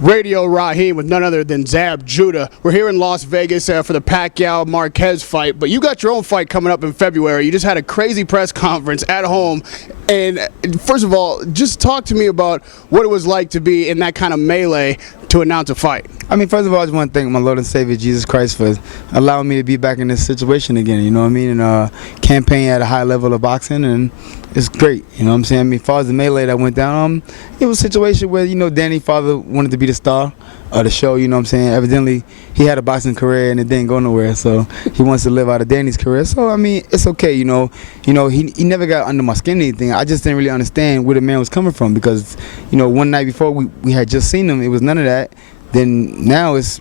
Radio Rahim with none other than Zab Judah. We're here in Las Vegas for the Pacquiao Marquez fight, but you got your own fight coming up in February. You just had a crazy press conference at home, and first of all, just talk to me about what it was like to be in that kind of melee to announce a fight. I mean, first of all, I just want to thank my Lord and Savior Jesus Christ for allowing me to be back in this situation again, you know what I mean, and campaign at a high level of boxing, and it's great, you know what I'm saying. I mean, as far as the melee that went down, it was a situation where, you know, Danny's father wanted to be the star of the show, you know what I'm saying. Evidently, he had a boxing career and it didn't go nowhere, so he wants to live out of Danny's career. So, I mean, it's okay, you know. He never got under my skin or anything. I just didn't really understand where the man was coming from because, you know, one night before we had just seen him, it was none of that. Then now it's,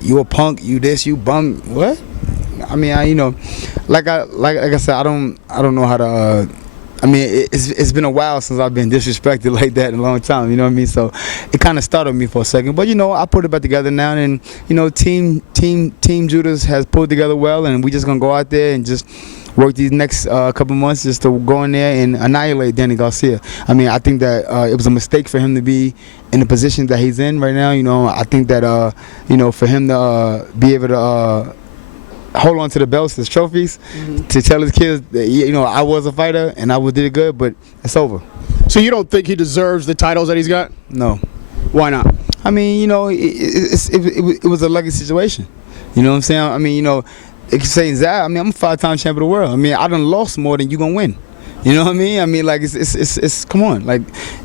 you a punk, you this, you bum, what? I mean, you know, like I said, I don't know how to. I mean, it's been a while since I've been disrespected like that in a long time, you know what I mean? So it kind of startled me for a second. But, you know, I put it back together now, and, you know, Team Judah has pulled together well, and we just going to go out there and just work these next couple months just to go in there and annihilate Danny Garcia. I mean, I think that it was a mistake for him to be in the position that he's in right now. You know, I think that, you know, for him to be able to hold on to the belts as trophies, to tell his kids that, you know, I was a fighter and I did it good, but it's over. So you don't think he deserves the titles that he's got? No. Why not? I mean, you know, it was a lucky situation. You know what I'm saying? I mean, you know, if you say Zab, I mean, I'm a 5-time champion of the world. I mean, I done lost more than you gonna win. You know what I mean? I mean, like, it's come on, like,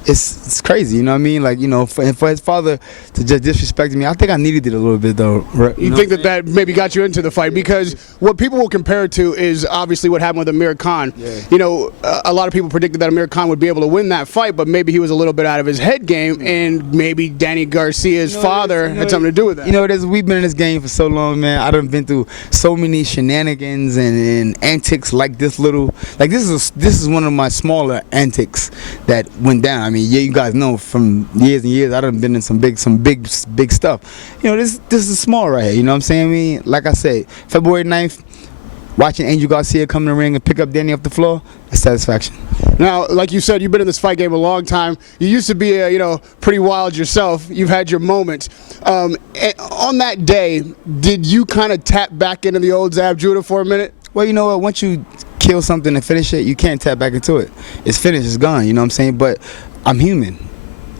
it's crazy. You know what I mean? Like, you know, for his father to just disrespect me, I think I needed it a little bit though. Right? You think that maybe got you into the fight? Because what people will compare it to is obviously what happened with Amir Khan. Yeah. You know, a lot of people predicted that Amir Khan would be able to win that fight, but maybe he was a little bit out of his head game, and maybe Danny Garcia's father had something to do with that. You know, we've been in this game for so long, man. I done been through so many shenanigans and antics like this little, like this is one of my smaller antics that went down. I mean, yeah, you guys know from years and years I done been in some big stuff. You know, this is small right here. You know what I'm saying? I mean, like I said, February 9th, watching Angel Garcia come in the ring and pick up Danny off the floor, it's satisfaction. Now, like you said, you've been in this fight game a long time. You used to be, you know, pretty wild yourself. You've had your moments. On that day, did you kind of tap back into the old Zab Judah for a minute? Well, you know what? Once you kill something and finish it, you can't tap back into it. It's finished. It's gone. You know what I'm saying? But I'm human.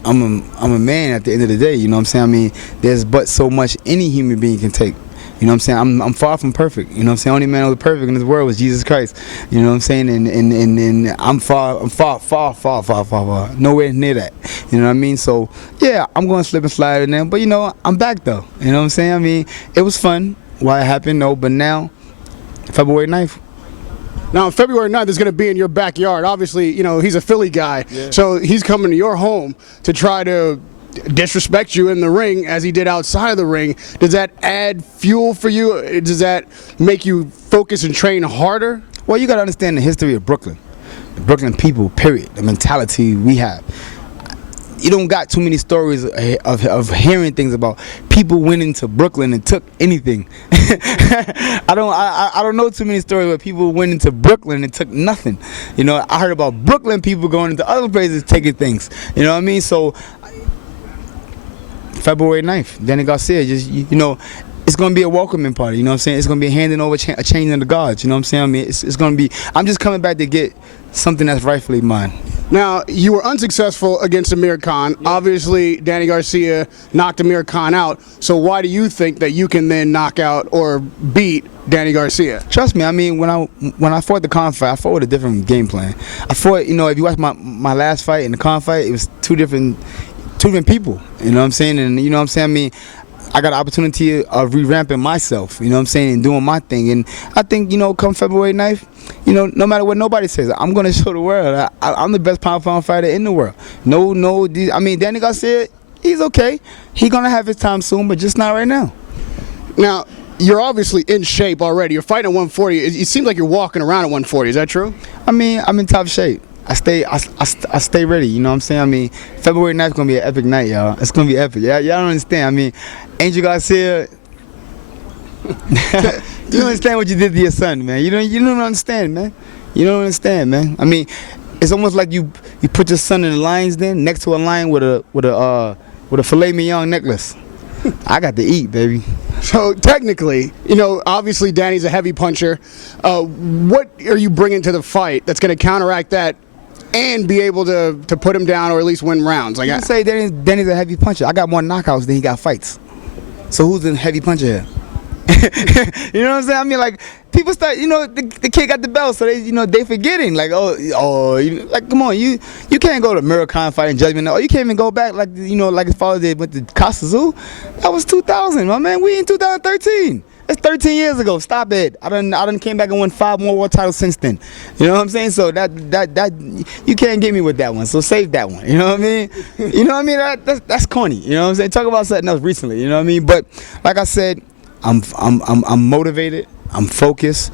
I'm a man at the end of the day. You know what I'm saying? I mean, there's but so much any human being can take. You know what I'm saying? I'm far from perfect. You know what I'm saying? Only man who was perfect in this world was Jesus Christ. You know what I'm saying? And I'm far, nowhere near that. You know what I mean? So yeah, I'm going to slip and slide in there. But you know, I'm back though. You know what I'm saying? I mean, it was fun while it happened, no. But now, February 9th. Now, February 9th is going to be in your backyard. Obviously, you know, he's a Philly guy, so he's coming to your home to try to disrespect you in the ring as he did outside of the ring. Does that add fuel for you? Does that make you focus and train harder? Well, you got to understand the history of Brooklyn. The Brooklyn people, period. The mentality we have. You don't got too many stories of hearing things about people went into Brooklyn and took anything. I don't know too many stories where people went into Brooklyn and took nothing. You know, I heard about Brooklyn people going into other places taking things. You know what I mean? So February 9th, Danny Garcia, just, you know, it's going to be a welcoming party, you know what I'm saying? It's going to be handing over a chain of the gods, you know what I'm saying? I mean, it's going to be, I'm just coming back to get something that's rightfully mine. Now, you were unsuccessful against Amir Khan. Yeah. Obviously, Danny Garcia knocked Amir Khan out. So why do you think that you can then knock out or beat Danny Garcia? Trust me, I mean, when I fought the Khan fight, I fought with a different game plan. I fought, you know, if you watch my last fight and the Khan fight, it was two different people, you know what I'm saying? And you know what I'm saying? I mean, I got an opportunity of re-ramping myself, you know what I'm saying, and doing my thing. And I think, you know, come February 9th, you know, no matter what nobody says, I'm going to show the world I'm the best pound-for-pound fighter in the world. I mean, Danny Garcia, he's okay. He's going to have his time soon, but just not right now. Now, you're obviously in shape already. You're fighting at 140. It seems like you're walking around at 140. Is that true? I mean, I'm in top shape. I stay ready, you know what I'm saying? I mean, February 9th is going to be an epic night, y'all. It's going to be epic. Y'all don't understand. I mean, Angel Garcia, you don't understand what you did to your son, man. You don't understand, man. You don't understand, man. I mean, it's almost like you put your son in the lion's den next to a lion with a with a filet mignon necklace. I got to eat, baby. So technically, obviously Danny's a heavy puncher. What are you bringing to the fight that's going to counteract that and be able to put him down or at least win rounds? Like I say, Danny's a heavy puncher. I got more knockouts than he got fights. So who's the heavy puncher here? You know what I'm saying? I mean, like, people start, the kid got the belt, so they forgetting. Like, like, come on, you can't go to Murakami fighting Judgment. Oh, you can't even go back like his father did with the Costa. That was 2000, my man. We in 2013. That's 13 years ago. Stop it. I done came back and won 5 more world titles since then. You know what I'm saying? So that you can't get me with that one. So save that one. You know what I mean? You know what I mean? That's corny. You know what I'm saying? Talk about something else recently. You know what I mean? But like I said, I'm motivated. I'm focused.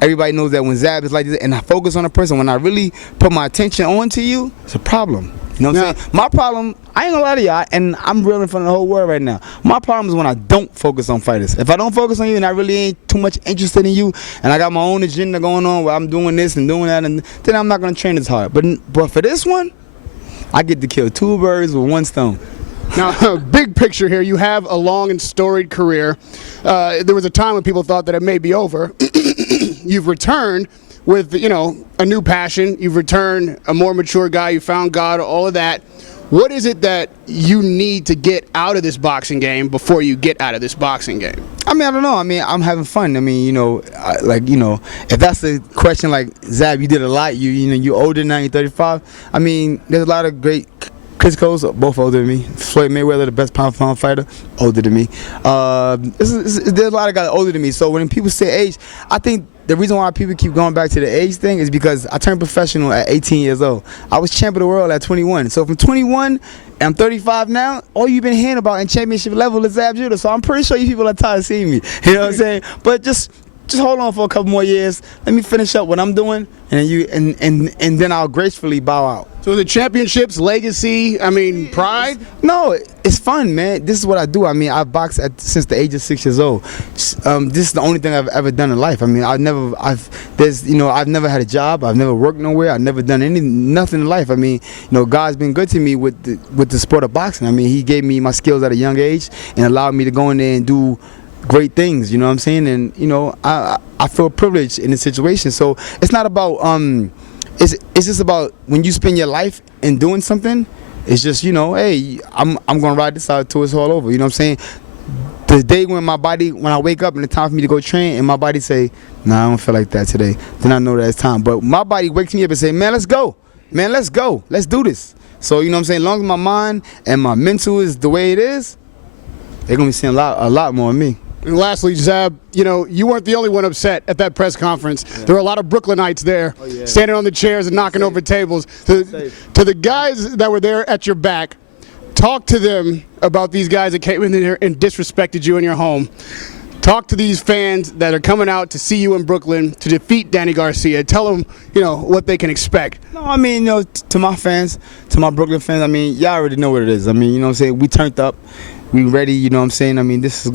Everybody knows that when Zab is like this, and I focus on a person, when I really put my attention onto you, it's a problem. You know what I'm saying? My problem, I ain't gonna lie to y'all, and I'm real in front of the whole world right now. My problem is when I don't focus on fighters. If I don't focus on you and I really ain't too much interested in you, and I got my own agenda going on where I'm doing this and doing that, and then I'm not gonna train as hard. But for this one, I get to kill 2 birds with 1 stone. Now, big picture here, you have a long and storied career. There was a time when people thought that it may be over. You've returned with, a new passion. You've returned a more mature guy. You found God, all of that. What is it that you need to get out of this boxing game before you get out of this boxing game? I mean, I don't know. I mean, I'm having fun. I mean, if that's the question, like, Zab, you did a lot. You're older now, you're 35. I mean, there's a lot of great Klitschko's, both older than me. Floyd Mayweather, the best pound-for-pound fighter, older than me. There's a lot of guys older than me. So when people say age, I think the reason why people keep going back to the age thing is because I turned professional at 18 years old. I was champ of the world at 21. So from 21, and I'm 35 now, all you've been hearing about in championship level is Zab Judah. So I'm pretty sure you people are tired of seeing me. You know what I'm saying? But just hold on for a couple more years. Let me finish up what I'm doing, and then I'll gracefully bow out. So the championships, legacy, pride? No, it's fun, man. This is what I do. I mean, I've boxed since the age of 6 years old. This is the only thing I've ever done in life. I mean, I've never had a job. I've never worked nowhere. I've never done nothing in life. I mean, God's been good to me with the sport of boxing. I mean, He gave me my skills at a young age and allowed me to go in there and do great things, you know what I'm saying? And I feel privileged in this situation. So it's not about it's just about when you spend your life in doing something. It's just hey, I'm gonna ride this out till it's all over. You know what I'm saying? The day when I wake up and it's time for me to go train, and my body say, nah, I don't feel like that today, then I know that it's time. But my body wakes me up and say, man, let's go, let's do this. So you know what I'm saying? As long as my mind and my mental is the way it is, they're gonna be seeing a lot more of me. And lastly, Zab, you weren't the only one upset at that press conference. Yeah. There were a lot of Brooklynites there, standing on the chairs and knocking over tables. To the guys that were there at your back, talk to them about these guys that came in there and disrespected you in your home. Talk to these fans that are coming out to see you in Brooklyn to defeat Danny Garcia. Tell them, what they can expect. No, I mean, to my fans, to my Brooklyn fans, I mean, y'all already know what it is. I mean, you know what I'm saying? We turned up. We ready, you know what I'm saying? I mean, this is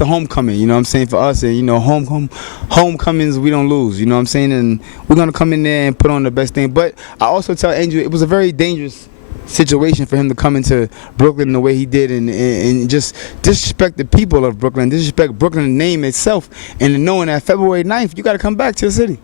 a homecoming, you know what I'm saying, for us. And, homecomings, we don't lose, you know what I'm saying? And we're going to come in there and put on the best thing. But I also tell Angel, it was a very dangerous situation for him to come into Brooklyn the way he did and just disrespect the people of Brooklyn, disrespect Brooklyn name itself, and knowing that February 9th, you got to come back to the city.